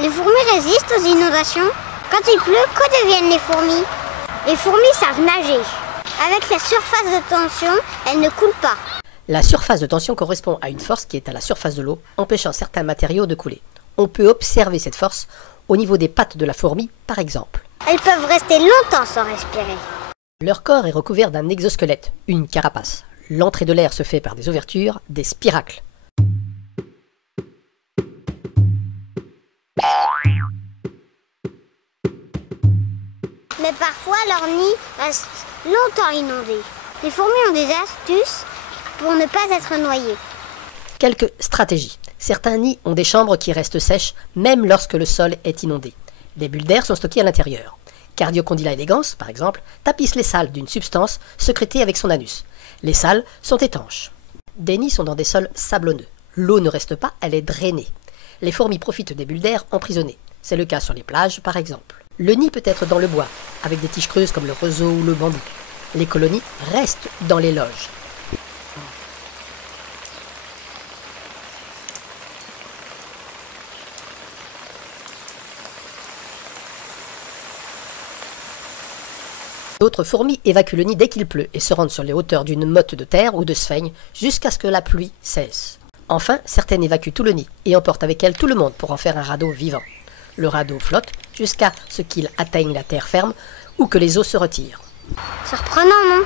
Les fourmis résistent aux inondations. Quand il pleut, que deviennent les fourmis? Les fourmis savent nager. Avec la surface de tension, elles ne coulent pas. La surface de tension correspond à une force qui est à la surface de l'eau, empêchant certains matériaux de couler. On peut observer cette force au niveau des pattes de la fourmi, par exemple. Elles peuvent rester longtemps sans respirer. Leur corps est recouvert d'un exosquelette, une carapace. L'entrée de l'air se fait par des ouvertures, des spiracles. Mais parfois, leur nid reste longtemps inondé. Les fourmis ont des astuces pour ne pas être noyées. Quelques stratégies. Certains nids ont des chambres qui restent sèches même lorsque le sol est inondé. Les bulles d'air sont stockées à l'intérieur. Cardiocondyla elegans, par exemple, tapisse les salles d'une substance sécrétée avec son anus. Les salles sont étanches. Des nids sont dans des sols sablonneux. L'eau ne reste pas, elle est drainée. Les fourmis profitent des bulles d'air emprisonnées. C'est le cas sur les plages, par exemple. Le nid peut être dans le bois, avec des tiges creuses comme le roseau ou le bambou. Les colonies restent dans les loges. D'autres fourmis évacuent le nid dès qu'il pleut et se rendent sur les hauteurs d'une motte de terre ou de sphaigne jusqu'à ce que la pluie cesse. Enfin, certaines évacuent tout le nid et emportent avec elles tout le monde pour en faire un radeau vivant. Le radeau flotte jusqu'à ce qu'il atteigne la terre ferme ou que les eaux se retirent. C'est reprenant, non?